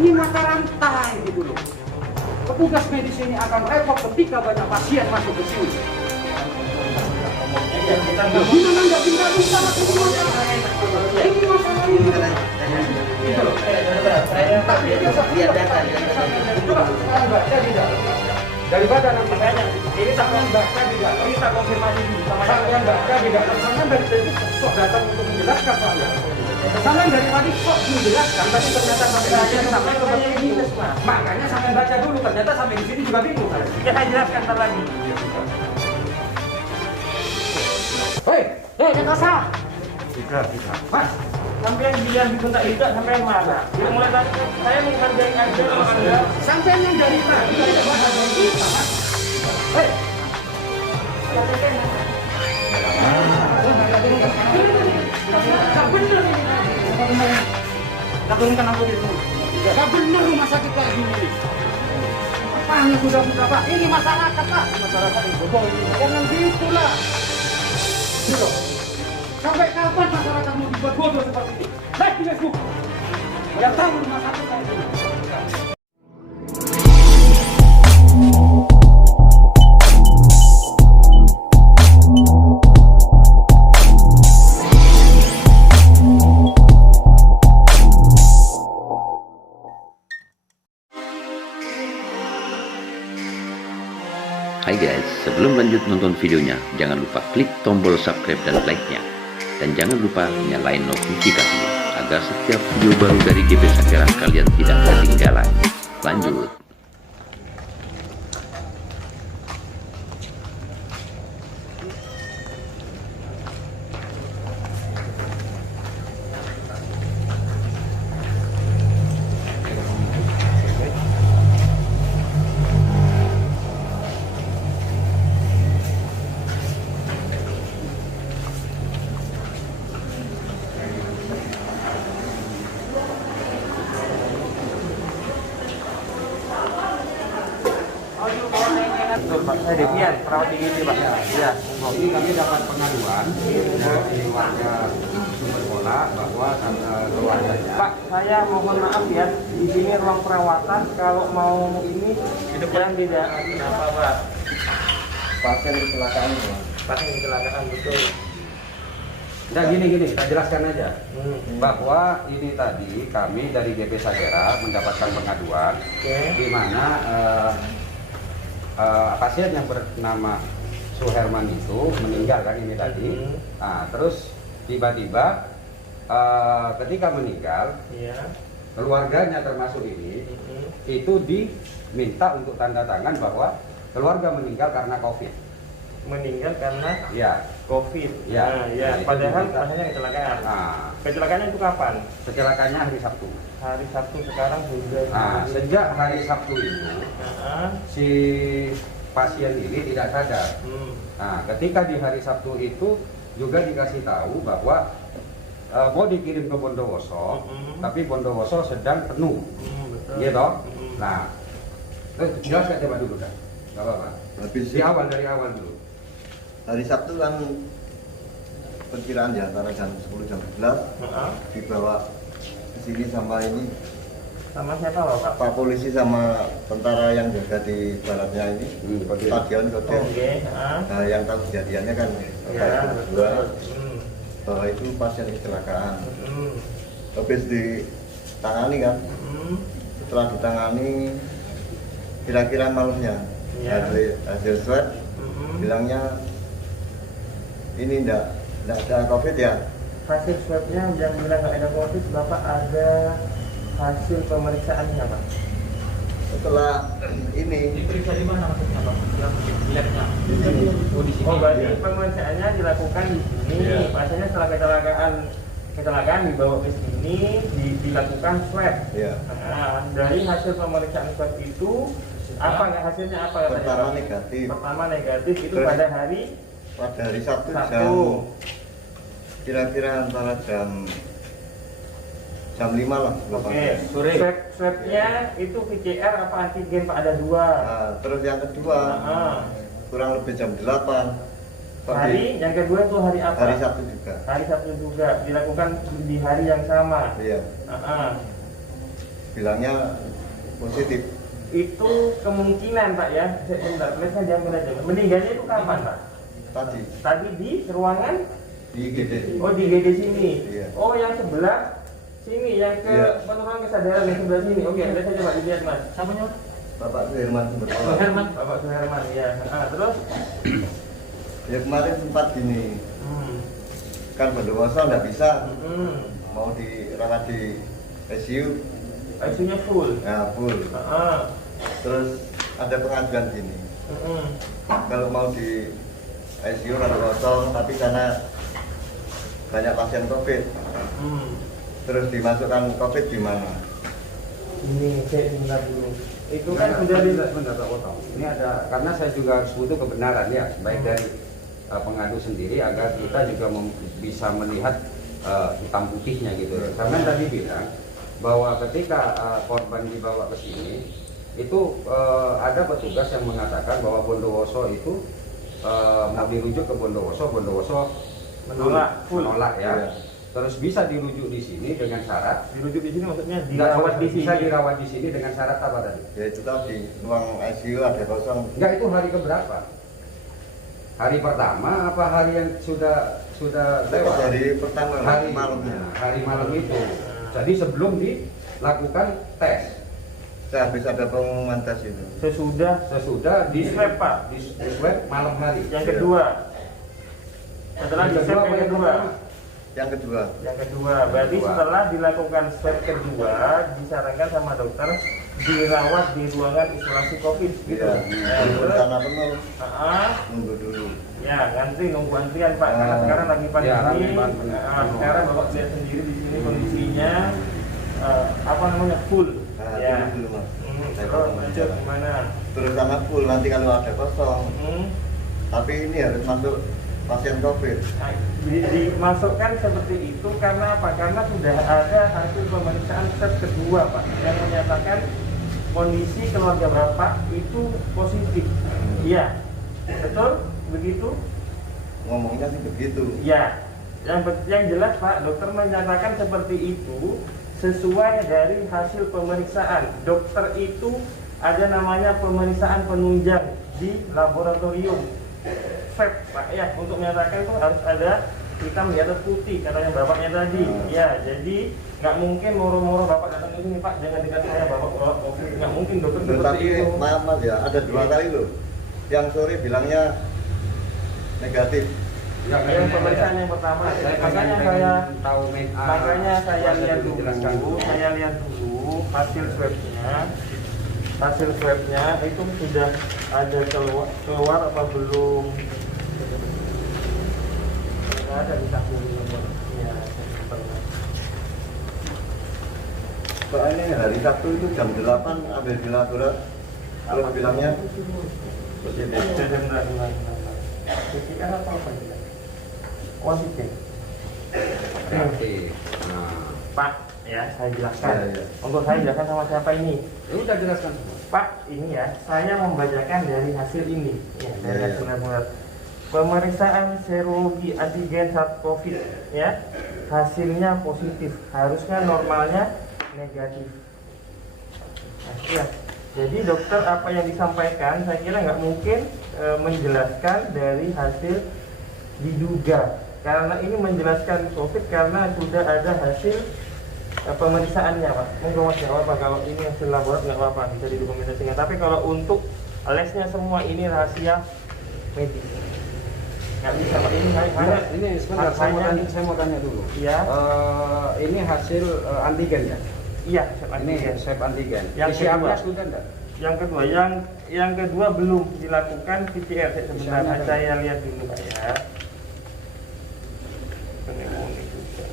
Ini mata rantai gitu loh. Petugas medis ini akan repot ketika banyak pasien masuk ke sini. Gimana nggak bisa ini masalah ini. Gitu loh. Dari badan nanti ini sampean baca juga, kita konfirmasi dulu sama sampean baca juga. Sampean dari tadi sok datang untuk menjelaskan soalnya. Sampean dari tadi sok menjelaskan, tapi ternyata sampai ke ini, makanya sampean baca dulu. Ternyata sampai di sini juga bingung. Kita jelaskan ntar lagi. Hei, Kasa. Tidak. Mas, sampai yang diminta itu sampai yang mana? Kita mulai tadi saya menghargai aja Anda. Sampai yang dari tadi dari kita, Mas. Hei. Gak bener ini. Turunkan aku di sini. Gak bener rumah sakit kayak gini. Apaan sudah Pak? Ini masyarakat Pak. Masyarakat yang bodoh ini. Jangan gitu lah. Gitu. Sampai kapan masyarakat mau dibuat bodoh seperti ini? Baik di Facebook. Yang tahu rumah sakit kayak gini. Hai guys, sebelum lanjut nonton videonya, jangan lupa klik tombol subscribe dan like-nya. Dan jangan lupa nyalain notifikasinya, agar setiap video baru dari GP Sagara kalian tidak ketinggalan. Lanjut. Betul Pak, saya Devian, perawat di ini Pak. Ya. Ini kami dapat pengaduan dari warga Sumber Bola bahwa keluarganya. Pak, saya mohon maaf ya, di sini ruang perawatan kalau mau ini yang tidak. Kenapa Pak? Pasien kecelakaan. Pasien kecelakaan betul. Nah gini, saya jelaskan aja. Bahwa ini tadi kami dari GP Sagara mendapatkan pengaduan di mana pasien yang bernama Suherman itu meninggal kan ini tadi. Nah, terus tiba-tiba ketika meninggal, keluarganya termasuk ini itu diminta untuk tanda tangan bahwa keluarga meninggal karena COVID. Meninggal karena COVID. Ya. Nah, ya. Padahal pasiennya kecelakaan. Kecelakaan itu kapan? Kecelakaannya hari Sabtu. Hari Sabtu sekarang sudah. Sejak hari Sabtu itu si pasien ini tidak sadar. Nah, ketika di hari Sabtu itu juga dikasih tahu bahwa mau dikirim ke Bondowoso, tapi Bondowoso sedang penuh, gitu. Nah, jelaskan coba dulu kan, nggak apa-apa. Dari awal dulu. Hari Sabtu kan perkiraan ya antara jam 10 jam 11 dibawa ke sini sama ini. Sama siapa Pak? Pak polisi sama tentara yang jaga di baratnya ini, stadion hotel. Nah, yang tahu kejadiannya kan berdua bahwa itu pasien kecelakaan. Habis ditangani kan, setelah ditangani kira-kira malamnya hasil swab bilangnya ini enggak ada COVID ya. Hasil swabnya yang bilang nggak ada COVID, Bapak ada hasil pemeriksaannya Pak? Setelah ini diperiksa di mana maksudnya Pak? Labnya? Oh berarti pemeriksaannya dilakukan di sini. Pasiennya setelah kecelakaan dibawa ke sini dilakukan swab. Dari hasil pemeriksaan swab itu apa nggak hasilnya apa? Pertama negatif. Pertama negatif itu pada hari Sabtu. Kira-kira antara jam 5 lah. Sore. Swabnya itu PCR apa antigen Pak? Ada 2. Terus yang kedua kurang lebih jam 8. Hari yang kedua itu hari apa? Hari Sabtu juga. Hari Sabtu juga dilakukan di hari yang sama. Iya. bilangnya positif. Itu kemungkinan Pak ya. Sebentar, tulisnya jam aja. Meninggalnya itu kapan Pak? Tadi di ruangan? Di IGD. Oh di IGD sini. Iya. Oh yang sebelah sini, yang ke Iya. penurunan kesadaran yang sebelah sini. Oke, ada saja Pak dilihat Mas. Siapa Mas? Bapak Suherman Pak Herman. Bapak Suherman ya. Terus? Ya kemarin sempat gini. Kan Bondowoso nggak bisa. Mau dirawat di ICU. ICU-nya full. Ya full. Terus ada pengajuan gini. Kalau mau di ICU kan kosong, tapi karena banyak pasien COVID. Terus dimasukkan COVID gimana? Ini saya sebentar dulu. Itu kan sudah di Ini ada, karena saya juga harus butuh kebenaran ya, baik dari pengadu sendiri agar kita juga bisa melihat hitam putihnya gitu. Karena tadi bilang bahwa ketika korban dibawa ke sini itu ada petugas yang mengatakan bahwa Bondowoso itu mau dirujuk ke Bondowoso menolak ya. Terus bisa dirujuk di sini dengan syarat dirujuk di sini maksudnya dirawat di sini. Bisa dirawat di sini dengan syarat apa tadi? Ya itu tadi ruang ICU ada kosong. Enggak, itu hari keberapa? Hari pertama apa hari yang sudah lewat? Hari pertama, Hari malamnya. Hari malam itu. Jadi sebelum dilakukan tes. Saya habis ada pengumuman tes itu. Sesudah Di swab Pak. di swab malam hari. Yang kedua. Setelah di swab yang kedua. Yang kedua, Berarti setelah dilakukan swab kedua, disarankan sama dokter dirawat di ruangan isolasi COVID gitu. iya. Karena penuh, nunggu dulu. Ya, nunggu antrian Pak. Karena sekarang lagi pandemi. Ya, lagi pandemi. Sekarang Bapak lihat sendiri di sini kondisinya full. Nah, Ya. dulu Mas. Saya Terus potong lanjut bicara. gimana? Terus karena full, nanti kalau ada kosong, tapi ini harus masuk pasien COVID. Nah, dimasukkan seperti itu karena apa? Karena sudah ada hasil pemeriksaan swab kedua Pak yang menyatakan kondisi keluarga Bapak itu positif. Iya, betul begitu? Ngomongnya sih begitu. Ya, yang jelas Pak, dokter menyatakan seperti itu sesuai dari hasil pemeriksaan. Dokter itu ada namanya pemeriksaan penunjang di laboratorium swab Pak ya, untuk menyatakan itu harus ada hitam di atas putih katanya bapaknya tadi. Ya, jadi nggak mungkin moro-moro Bapak datang ke sini Pak, jangan dengan saya Bapak COVID, nggak mungkin dokter seperti Tapi itu. maaf Mas ya, ada 2 kali loh. Yang sore bilangnya negatif. Yang pemeriksaan yang pertama, makanya saya lihat dulu hasil swabnya itu sudah ada keluar apa belum? Ada di samping ya. Pak ini hari Sabtu itu jam 8 ambil di laboratorium. Terus bilangnya positif. Kan apa ya? Positif. Pak, ya saya jelaskan. Ya. Untuk saya jelaskan sama siapa ini? Ya udah jelaskan semua. Pak, ini ya, saya membacakan dari hasil ini. Ya, dari Ya. hasil laboratorium. Pemeriksaan serologi antigen SARS-CoV ya, hasilnya positif. Harusnya normalnya negatif. Nah, ya. Jadi dokter apa yang disampaikan, saya kira nggak mungkin menjelaskan dari hasil diduga. Karena ini menjelaskan COVID karena sudah ada hasil pemeriksaannya Pak. Monggo Mas jawab Pak, kalau ini hasil laboratorium nggak apa-apa, bisa didokumentasikan. Tapi kalau untuk lesnya semua ini rahasia medis. Nggak bisa Pak, ini hanya Ini sebentar, saya mau tanya dulu. Iya. Ini hasil antigen ya? Iya, Ini swab antigen. Yang PCR-nya kedua. sudah enggak? Yang kedua, yang kedua belum dilakukan PCR. Sebentar, PCR-nya saya lihat dulu Pak ya. Pneumonia juga.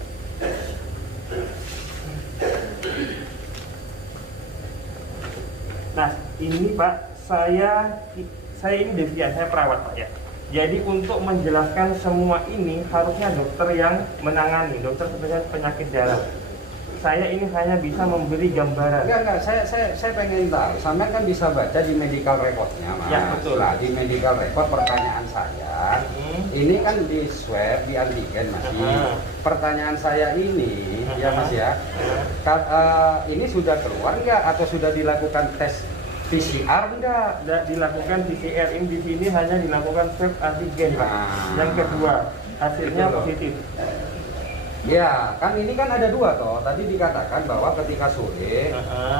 Nah, ini Pak, saya ini Devian, saya perawat Pak ya. Jadi untuk menjelaskan semua ini harusnya dokter yang menangani, dokter spesialis penyakit dalam. saya ini hanya bisa memberi gambaran. Enggak, saya pengen tahu. Sampean kan bisa baca di medical record-nya, Mas. Ya, betul. Nah, di medical record pertanyaan saya, ini kan di swab, di antigen masih. Pertanyaan saya ini, ya Mas ya, ini sudah keluar enggak atau sudah dilakukan tes PCR enggak? Tidak dilakukan PCR, ini di sini hanya dilakukan swab antigen, Pak. Nah. Yang kedua, hasilnya Gitu loh. positif. Ya, kan ini kan ada dua toh. Tadi dikatakan bahwa ketika sore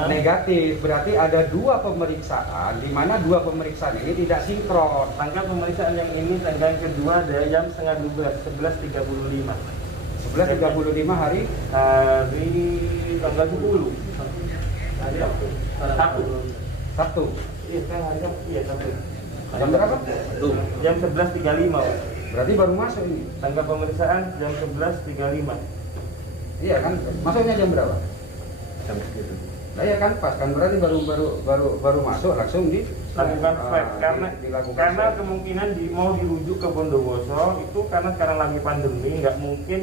negatif, berarti ada dua pemeriksaan, di mana dua pemeriksaan ini tidak sinkron. Tanggal pemeriksaan yang ini tanggal kedua dari jam setengah 12, 11.35. 11.35 hari Tanggal 10. Hari apa? Sabtu. Sabtu. Iya, kan hari Sabtu. Iya, Sabtu. Jam berapa? Jam 11.35. Berarti baru masuk ini. Tanggal pemeriksaan jam 11.35. Iya kan? Masuknya jam berapa? Jam segitu. Nah, ya kan pas kan berarti baru masuk langsung Lakukan swab dilakukan karena swab. kemungkinan mau dirujuk ke Bondowoso itu karena sekarang lagi pandemi, nggak mungkin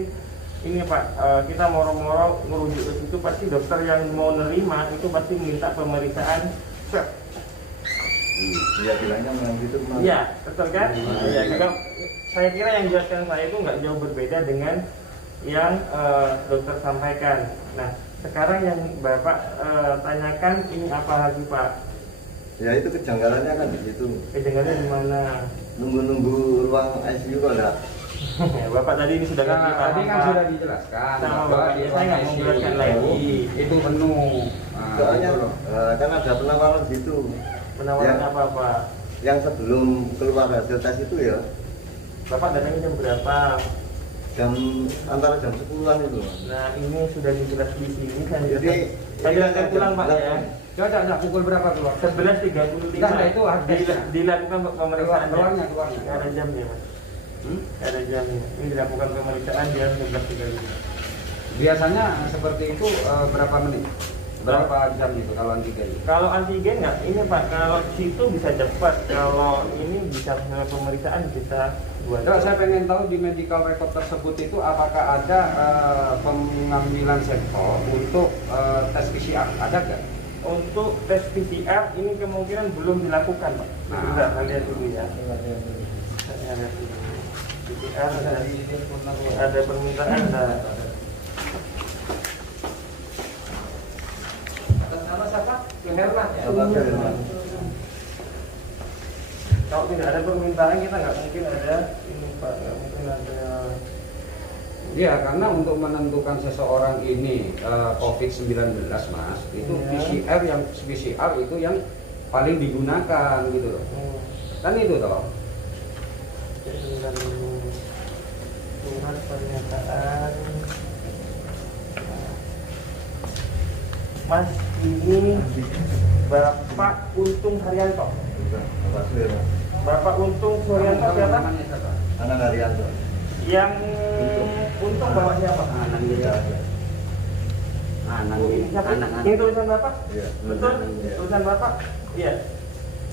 ini Pak, kita moro-moro ngerujuk ke situ, pasti dokter yang mau nerima itu pasti minta pemeriksaan swab. Dia bilangnya memang gitu kemarin. Iya, betul kan? Iya, juga saya kira yang jelaskan saya itu nggak jauh berbeda dengan yang dokter sampaikan. Nah, sekarang yang Bapak tanyakan ini apa lagi Pak? Ya itu kejanggalannya kan di situ. Kejanggalannya di mana? Nunggu ruang ICU kok enggak. Ya, Bapak tadi ini sudah Nah, ngerti, tadi kan Pak. sudah dijelaskan Sama bahwa Bapak, di ya, saya ruang nggak mau ICU menjelaskan lagi. itu penuh. Nah, Soalnya gitu loh. kan ada penawaran gitu. Penawaran Ya. apa Pak? Yang sebelum keluar hasil tes itu ya Bapak datangnya jam berapa? antara jam 10-an itu. Nah, ini sudah dijelas di sini kan. Jadi saya jelaskan pulang Pak ya. Coba pukul berapa keluar? 11.35. Enggak, itu habisnya. Dilakukan pemeriksaan. Keluarnya. Nggak ada jamnya Mas. Nggak ada jamnya. Ini dilakukan pemeriksaan jam 11.35. Biasanya seperti itu berapa menit? Berapa jam itu kalau antigen? Kalau antigen nggak, ini Pak, kalau situ bisa cepat, kalau ini bisa pemeriksaan bisa 2 Coba jam. saya pengen tahu di medical record tersebut itu apakah ada pengambilan sampel untuk tes PCR? Ada nggak? Untuk tes PCR ini kemungkinan belum dilakukan Pak. Nah. Sebentar, saya lihat dulu ya. Saya lihat dulu. PCR ada permintaan, ada. Atas nama siapa? Herman. Kalau tidak ada permintaan kita nggak mungkin ada ini Pak, nggak mungkin ada. Ya, karena untuk menentukan seseorang ini COVID-19 Mas, itu Iya. PCR itu yang paling digunakan gitu loh. Kan itu toh. Sebentar dulu. Surat pernyataan. Mas, ini Bapak Untung Haryanto. Bapak Suir. Bapak Untung Suryanto siapa? Namanya siapa? Anak Haryanto. Yang Untung bapak siapa? Anang gitu. Anang Ini siapa? Anang. Ini tulisan Bapak? Iya. Betul? Iya. Tulisan Bapak? Iya.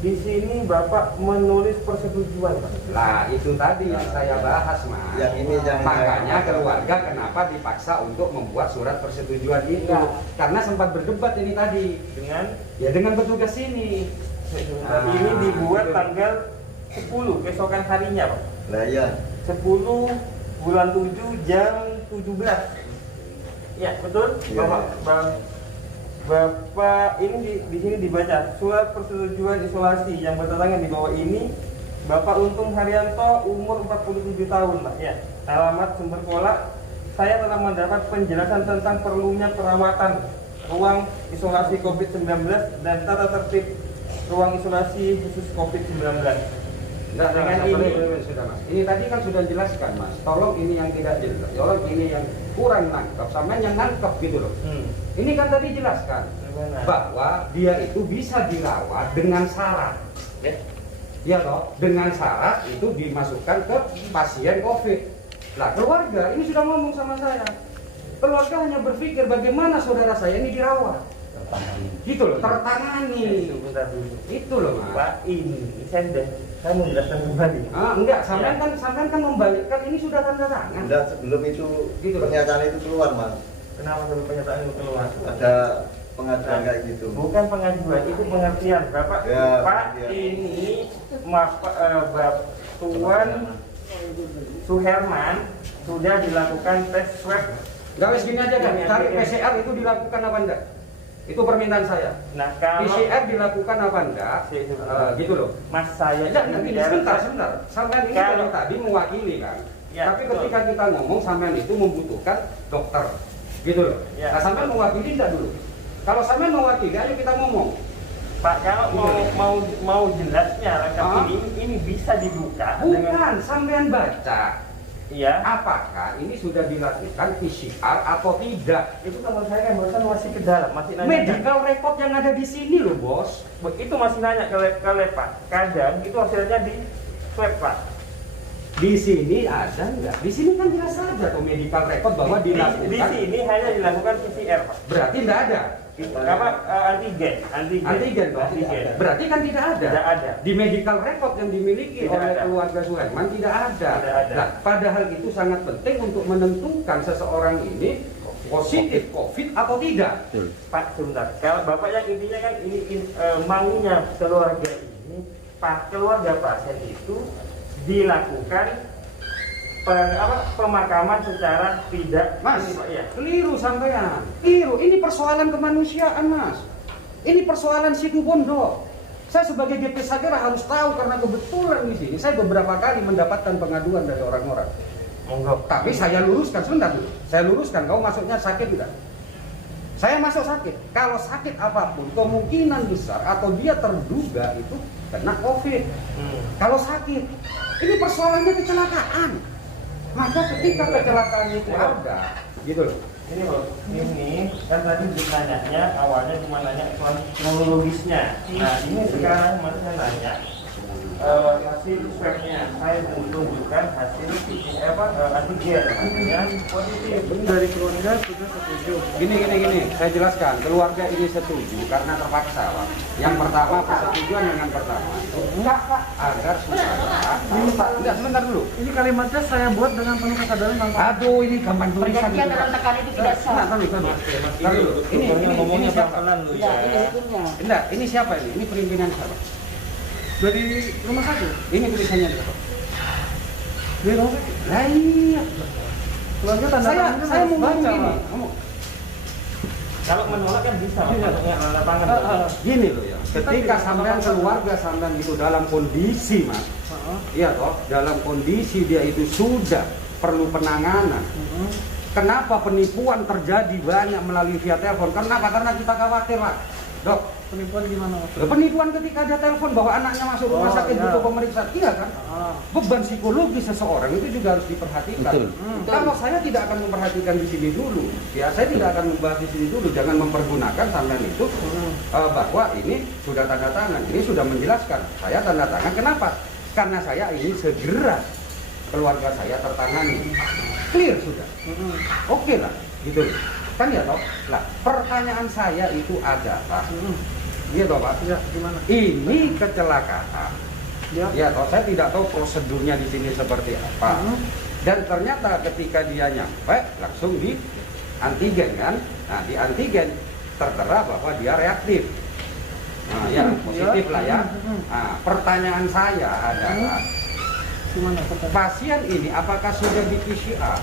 Di sini Bapak menulis persetujuan, Pak. Lah itu tadi yang saya bahas Mas. Yang ini yang Makanya keluarga kenapa dipaksa untuk membuat surat persetujuan itu? Iya. Karena sempat berdebat ini tadi. Dengan petugas ini. Ini dibuat tanggal 10 keesokan harinya, Pak. Lah iya. 10 bulan 7 jam 17. Ya, betul? Iya, Bapak ini di sini dibaca surat persetujuan isolasi yang bertentangan di bawah ini. Bapak Untung Haryanto, umur 47 tahun, Pak. Ya. Alamat sumber pola. Saya telah mendapat penjelasan tentang perlunya perawatan ruang isolasi COVID-19 dan tata tertib ruang isolasi khusus COVID-19. Enggak, Dengan ini sudah Mas. Ini tadi kan sudah jelaskan Mas. Tolong ini yang tidak jelas. Tolong ini yang kurang nangkep. Sampai yang nangkep gitu loh. Ini kan tadi jelaskan bahwa dia itu bisa dirawat dengan syarat. Ya toh, dengan syarat itu dimasukkan ke pasien COVID. Nah, keluarga ini sudah ngomong sama saya. Keluarga hanya berpikir bagaimana saudara saya ini dirawat. Gitu loh, tertangani. Sebentar dulu. Itu loh Mas. Pak, ini saya mau menjelaskan kembali. Enggak, sampean kan membalikkan ini sudah tanda tangan. Dan sebelum itu Gitu loh. pernyataan itu keluar Mas. Kenapa surat pernyataan itu keluar? Ada pengajuan kayak gitu. Bukan pengajuan, itu pengertian Bapak. Ya, Pak, ya. ini Bapak Tuan Suherman sudah dilakukan tes swab. Nggak wes gini aja kan, cari PCR itu dilakukan apa enggak? Itu permintaan saya. Nah, kalau PCR dilakukan apa enggak? Gitu loh. Mas saya Enggak, ini sebentar. Sampean ini Kalau- dari tadi mewakili kan. Ya, Tapi betul. ketika kita ngomong sampean itu membutuhkan dokter. Gitu loh. Ya, Nah, sampean betul. mewakili enggak dulu? Kalau sampean mewakili, ayo kita ngomong. Pak, kalau mau jelasnya lengkap Ah. ini bisa dibuka dengan Bukan, sampean baca. iya. Apakah ini sudah dilakukan PCR atau tidak? Itu teman saya kan barusan masih ke dalam, masih nanya. Medical record yang ada di sini loh, Bos. Itu masih nanya ke lab, Pak. Kadang itu hasilnya di swab, Pak. Di sini ada enggak? Di sini kan jelas saja tuh medical record bahwa Di dilakukan. sini hanya dilakukan PCR, Pak. Berarti enggak ada. Antigen. Antigen. Berarti kan tidak ada. Tidak ada. Di medical record yang dimiliki Tidak oleh ada. keluarga Suherman tidak ada. Tidak ada. Nah, padahal itu sangat penting untuk menentukan seseorang ini positif COVID atau tidak. Pak, sebentar. Kalau Bapak yang intinya kan ini maunya keluarga ini, Pak, keluarga pasien itu dilakukan pemakaman secara tidak Mas, ini, Pak, ya. keliru sampean. Keliru. Ini persoalan kemanusiaan, Mas. Ini persoalan situ bondo. Saya sebagai GP Sagera harus tahu karena kebetulan di sini saya beberapa kali mendapatkan pengaduan dari orang-orang. Monggo. Tapi saya luruskan sebentar dulu. Saya luruskan, kau masuknya sakit enggak? Saya masuk sakit. Kalau sakit apapun, kemungkinan besar atau dia terduga itu kena COVID. Kalau sakit, ini persoalannya kecelakaan. Maka ketika kecelakaan itu ada, gitu loh. Ini loh, ini kan tadi nanyanya awalnya cuma nanya soal kronologisnya. Nah, ini sekarang Mas saya nanya hasil swabnya, saya menunjukkan hasil antigen, artinya positif. Dari keluarga sudah setuju. Gini, saya jelaskan. Keluarga ini setuju karena terpaksa, Pak. Yang pertama, persetujuan dengan pertama itu agar supaya enggak sebentar dulu. Ini kalimatnya saya buat dengan penuh kesadaran tanpa Aduh, ini gampang tulisan. Pergantian dalam tekanan itu tidak sah. Nah, tahu. Ini siapa? lu Ya, ini hukumnya. Enggak, ini siapa ini? Ini pimpinan siapa? dari rumah sakit. Ini tulisannya siapa? Dari rumah sakit. Lah iya. Keluarga tanda tangannya Saya harus mau ngomong baca, gini. Pak. Kamu Kalau menolak kan bisa, Iya. masuknya lapangan. gini loh ya. Ketika sampean keluarga sampean itu dalam kondisi, Mas. Heeh. Iya toh, dalam kondisi dia itu sudah perlu penanganan. Kenapa penipuan terjadi banyak melalui via telepon? Kenapa? Karena kita khawatir, Pak. Dok, Penipuan gimana Mas? penipuan ketika ada telepon bahwa anaknya masuk rumah Oh, sakit iya. butuh pemeriksaan. Iya kan? Ah. Beban psikologi seseorang itu juga harus diperhatikan. Kalau saya tidak akan memperhatikan di sini dulu, ya saya tidak akan membahas di sini dulu. Jangan mempergunakan sampean itu bahwa ini sudah tanda tangan, ini sudah menjelaskan. Saya tanda tangan. Kenapa? Karena saya ingin segera keluarga saya tertangani. Clear sudah. Oke lah, gitu loh. Kan ya toh. Lah, pertanyaan saya itu adalah, iya toh Pak. Ya, gimana? Ini kecelakaan. Ya. Ya, toh saya tidak tahu prosedurnya di sini seperti apa. Dan ternyata ketika dia nyampe langsung di antigen kan. Nah, di antigen tertera bahwa dia reaktif. Nah, ya positif lah ya. Nah, pertanyaan saya adalah Gimana pertanyaan? pasien ini apakah sudah di PCR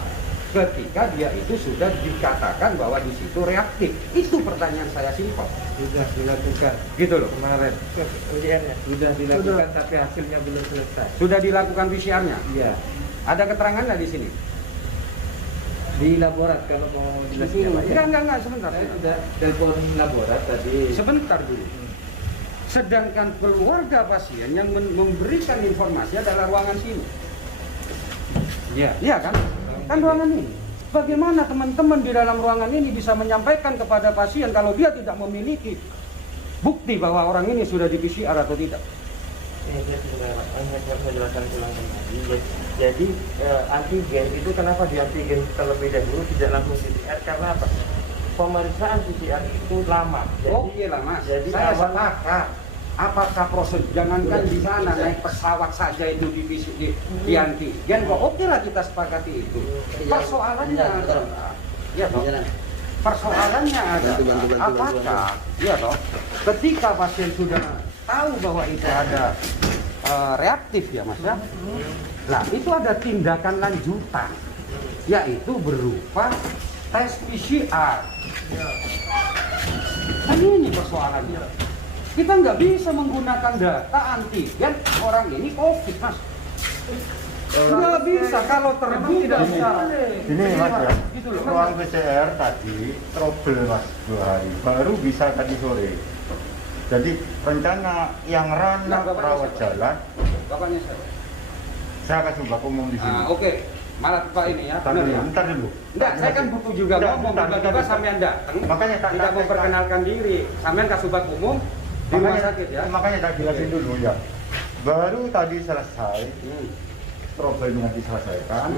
ketika dia itu sudah dikatakan bahwa di situ reaktif? Itu pertanyaan saya simpel. Sudah dilakukan Gitu loh. kemarin, Ujiannya. sudah dilakukan tapi hasilnya belum selesai. Sudah dilakukan PCR-nya. Iya, Ada keterangan nggak di sini? di laborat kalau mau jelasnya Pak ya. Enggak, sebentar. Saya sudah telepon laborat tadi. Sebentar dulu. Sedangkan keluarga pasien yang memberikan informasi adalah ruangan sini. Iya. Iya kan? Kan ruangan ini. Bagaimana teman-teman di dalam ruangan ini bisa menyampaikan kepada pasien kalau dia tidak memiliki bukti bahwa orang ini sudah di PCR atau tidak? Ini saya sudah saya jelaskan ulang kembali. Jadi antigen itu kenapa di antigen terlebih dahulu tidak langsung PCR karena apa? Pemeriksaan PCR itu lama. Jadi, Oke lah Mas, Jadi saya awal- sepakat. Apakah proses jangankan di sana naik pesawat saja itu di antigen kok oke lah kita sepakati itu. Persoalannya adalah ya toh, persoalannya ada apakah ya toh ketika pasien sudah tahu bahwa itu ada reaktif ya mas ya, nah itu ada tindakan lanjutan yaitu berupa tes PCR. Nah ini persoalannya, kita nggak bisa menggunakan data antigen orang ini COVID mas. Nggak bisa kalau terbukti tidak bisa. Ini mas ya, Gitu loh. ruang PCR tadi trouble mas 2 hari, baru bisa tadi sore. Jadi rencana yang ranah rawat jalan, Bapaknya saya akan coba umum di sini. Oke, malah Pak ini ya, Bentar benar dulu, ya. bentar dulu. Enggak, saya kan butuh juga Enggak, ngomong, bentar, tiba-tiba bentar. sampean datang, Makanya tak- tidak tak- memperkenalkan diri, sampean kasubag umum di rumah sakit ya. Makanya tak jelasin dulu ya. Baru tadi selesai, problemnya diselesaikan.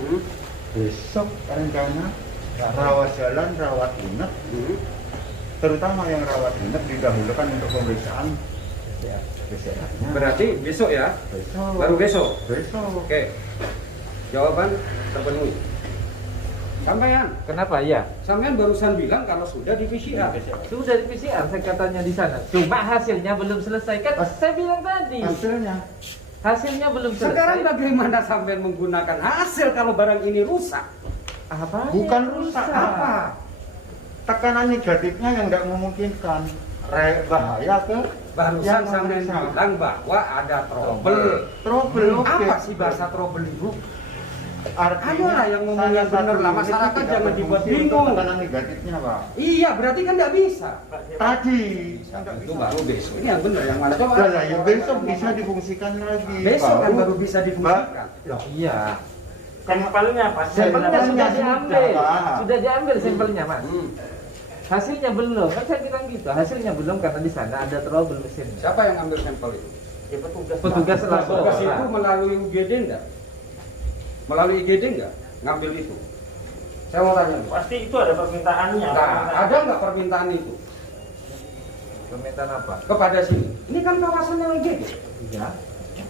Besok rencana rawat jalan, rawat inap, terutama yang rawat inap didahulukan untuk pemeriksaan PCR-nya. Berarti besok ya, Besok. baru besok. Besok. Oke, jawaban terpenuhi. Sampean, Kenapa ya? sampean barusan bilang kalau sudah di PCR. Sudah di PCR saya katanya di sana. Cuma hasilnya belum selesai kan? Saya bilang tadi. Hasilnya belum selesai. Sekarang bagaimana sampean menggunakan hasil kalau barang ini rusak? Apa? Bukan rusak apa? Tekanan negatifnya yang tidak memungkinkan. Bahaya ke Barusan yang sampean memeriksa. bilang bahwa ada trouble. Trouble, oke. Apa sih bahasa trouble itu? Artinya Ayolah yang ngomong yang salah benar satu lah, unit masyarakat tidak jangan berfungsi dibuat untuk bingung. Tekanan negatifnya pak. Iya, berarti kan nggak bisa. Tadi Itu baru besok. Ini yang benar yang mana? Coba. Lah ya besok bisa difungsikan lagi. Besok kan baru bisa difungsikan. Loh, iya. Sampelnya Pak. Sampelnya sudah sudah, diambil. Pak. Sudah diambil sampelnya, Mas. Hasilnya belum. Kan saya bilang gitu. Hasilnya belum karena di sana ada trouble mesinnya. Siapa yang ambil sampel itu? Ya petugas. Petugas Tugas itu laboratorium. melalui UGD enggak? Melalui IGD enggak? Ngambil itu. Saya mau tanya. Pasti itu ada permintaannya. Nah, ada nggak permintaan itu Permintaan apa? kepada sini? Ini kan kawasannya IGD. Iya.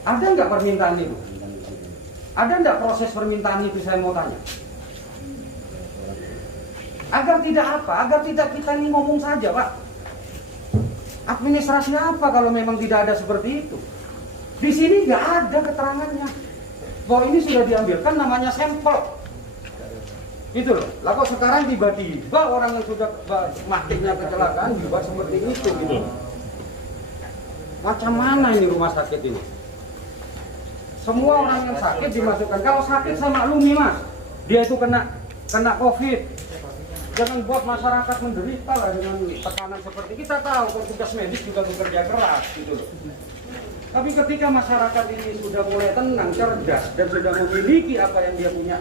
Ada nggak permintaan itu? Ada nggak proses permintaan itu, saya mau tanya? Agar tidak apa? Agar tidak kita ini ngomong saja, Pak. Administrasi apa kalau memang tidak ada seperti itu? Di sini nggak ada keterangannya bahwa ini sudah diambilkan namanya sampel. Gitu loh. Lah kok sekarang tiba-tiba orang yang sudah matinya kecelakaan dibuat seperti itu gitu. Macam mana ini rumah sakit ini? Semua orang yang sakit dimasukkan. Kalau sakit saya maklumi mas, dia itu kena COVID. Jangan buat masyarakat menderita lah dengan tekanan seperti kita tahu petugas medis juga bekerja keras gitu loh. Tapi ketika masyarakat ini sudah mulai tenang, cerdas dan sudah memiliki apa yang dia punya,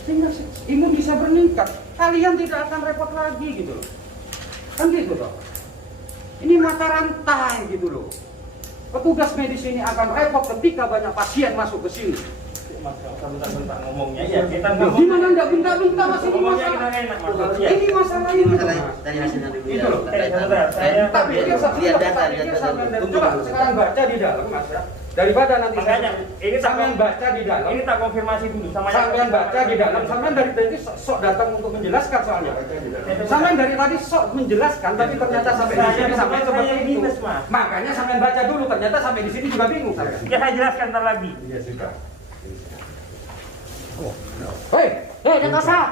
sehingga imun bisa meningkat, kalian tidak akan repot lagi gitu loh. Kan gitu loh. Ini mata rantai gitu loh. Petugas medis ini akan repot ketika banyak pasien masuk ke sini. Mas, bentar ngomongnya ya kita Gimana enggak minta-minta mas ini ngomongnya masalah. kita enak Mas. Ya. Ini masalah ini. Dari hasilnya dulu Itu loh. Saya Tak pikir lihat data, lihat data. Tunggu coba dulu. sekarang baca di dalam mas ya. Daripada nanti Makanya, ini sampean baca di dalam. Ini tak konfirmasi dulu sama yang Sampean baca di dalam, sampean dari tadi sok datang untuk menjelaskan soalnya. Sampean dari tadi sok menjelaskan, tapi ternyata sampai di sini sampai seperti itu. minus, Mas. Makanya sampean baca dulu, ternyata sampai di sini juga bingung sampean. Ya saya jelaskan ntar lagi. Iya sudah. Hei, Jangan kasar.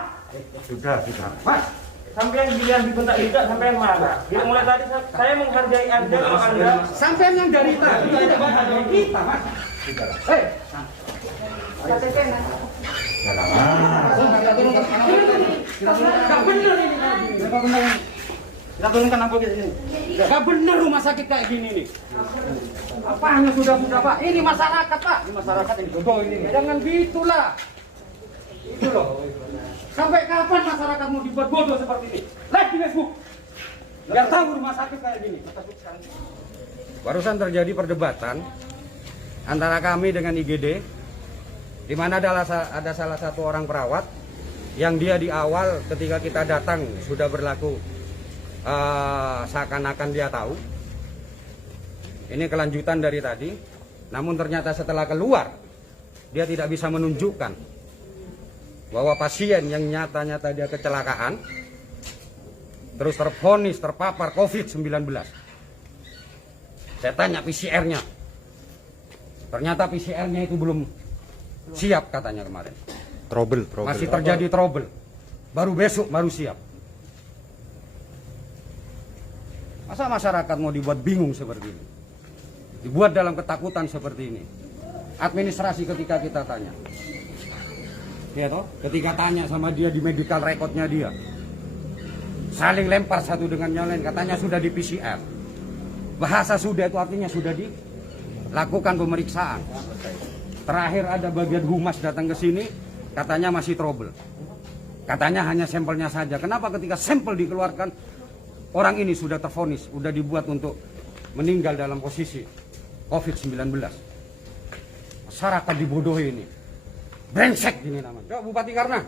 Sudah. mas, Sampai yang bilang dibentak tidak, sampai yang marah. Jadi mulai tadi saya menghargai Anda kalau Anda sampean yang dari tadi tidak baca dari kita, mas. Hei, nggak bener ini. Kita turunkan apa gitu ini? Nggak bener rumah sakit kayak gini nih. Apanya sudah Pak? Ini masyarakat Pak. Ini masyarakat yang bodoh ini. Jangan gitulah. Itu loh. Sampai kapan masyarakat mau dibuat bodoh seperti ini? Live di Facebook. Biar tahu rumah sakit kayak gini. Barusan terjadi perdebatan antara kami dengan IGD, di mana ada salah satu orang perawat yang dia di awal ketika kita datang sudah berlaku seakan-akan dia tahu. Ini kelanjutan dari tadi. Namun ternyata setelah keluar dia tidak bisa menunjukkan bahwa pasien yang nyata-nyata dia kecelakaan terus tervonis terpapar COVID-19. Saya tanya PCR-nya, ternyata PCR-nya itu belum siap katanya kemarin. Trouble. Masih terjadi trouble. Baru besok baru siap. Masa masyarakat mau dibuat bingung seperti ini? Dibuat dalam ketakutan seperti ini. Administrasi ketika kita tanya, ya toh, ketika tanya sama dia di medical recordnya dia, saling lempar satu dengan yang lain, katanya sudah di PCR. Bahasa sudah itu artinya sudah dilakukan pemeriksaan. Terakhir ada bagian humas datang ke sini, katanya masih trouble. Katanya hanya sampelnya saja. Kenapa ketika sampel dikeluarkan, orang ini sudah tervonis, sudah dibuat untuk meninggal dalam posisi COVID-19. Masyarakat dibodohi ini. Brengsek ini namanya. Coba Bupati Karna,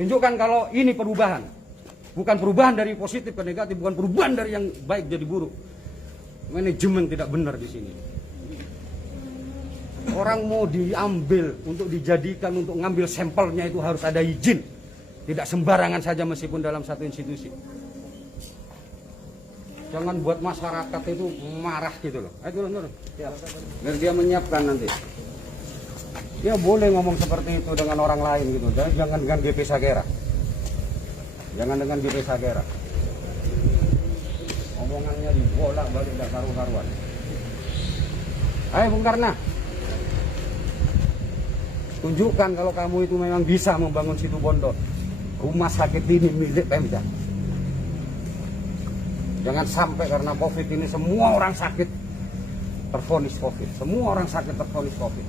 tunjukkan kalau ini perubahan. Bukan perubahan dari positif ke negatif, bukan perubahan dari yang baik jadi buruk. Manajemen tidak benar di sini. Orang mau diambil untuk dijadikan untuk ngambil sampelnya itu harus ada izin. Tidak sembarangan saja meskipun dalam satu institusi. Jangan buat masyarakat itu marah gitu loh. Ayo turun. Biar dia menyiapkan nanti. Dia boleh ngomong seperti itu dengan orang lain gitu. Jangan dengan GP Sagera. Jangan dengan GP Sagera. Omongannya dibolak-balik tidak karu-karuan. Ayo Bung Karna. Tunjukkan kalau kamu itu memang bisa membangun Situbondo. Rumah sakit ini milik Pemda. Jangan sampai karena COVID ini semua orang sakit tervonis COVID. Semua orang sakit tervonis COVID.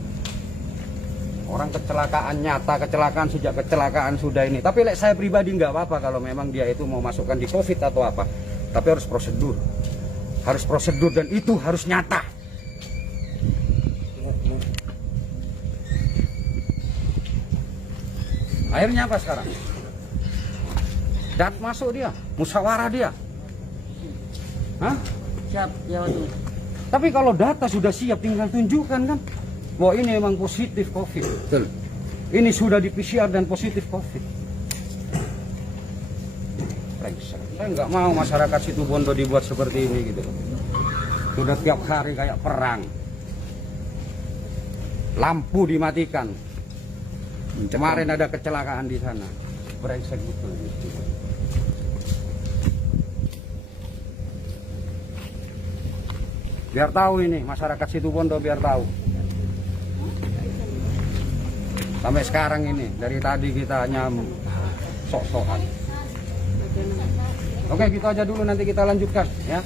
Orang kecelakaan nyata, kecelakaan sejak kecelakaan sudah ini. Tapi saya pribadi nggak apa-apa kalau memang dia itu mau masukkan di COVID atau apa. Tapi harus prosedur. Harus prosedur dan itu harus nyata. Akhirnya apa sekarang? Dat masuk dia, musyawarah dia. Hah? Siap, ya waktu. Tapi kalau data sudah siap tinggal tunjukkan kan. Bahwa ini memang positif COVID. Betul. Ini sudah di PCR dan positif COVID. Saya nggak mau masyarakat Situbondo dibuat seperti ini gitu. Sudah tiap hari kayak perang. Lampu dimatikan. Kemarin ada kecelakaan di sana. Brengsek betul. Biar tahu ini masyarakat Situbondo biar tahu. Sampai sekarang ini dari tadi kita hanya sok-sokan. Oke, gitu aja dulu nanti kita lanjutkan ya.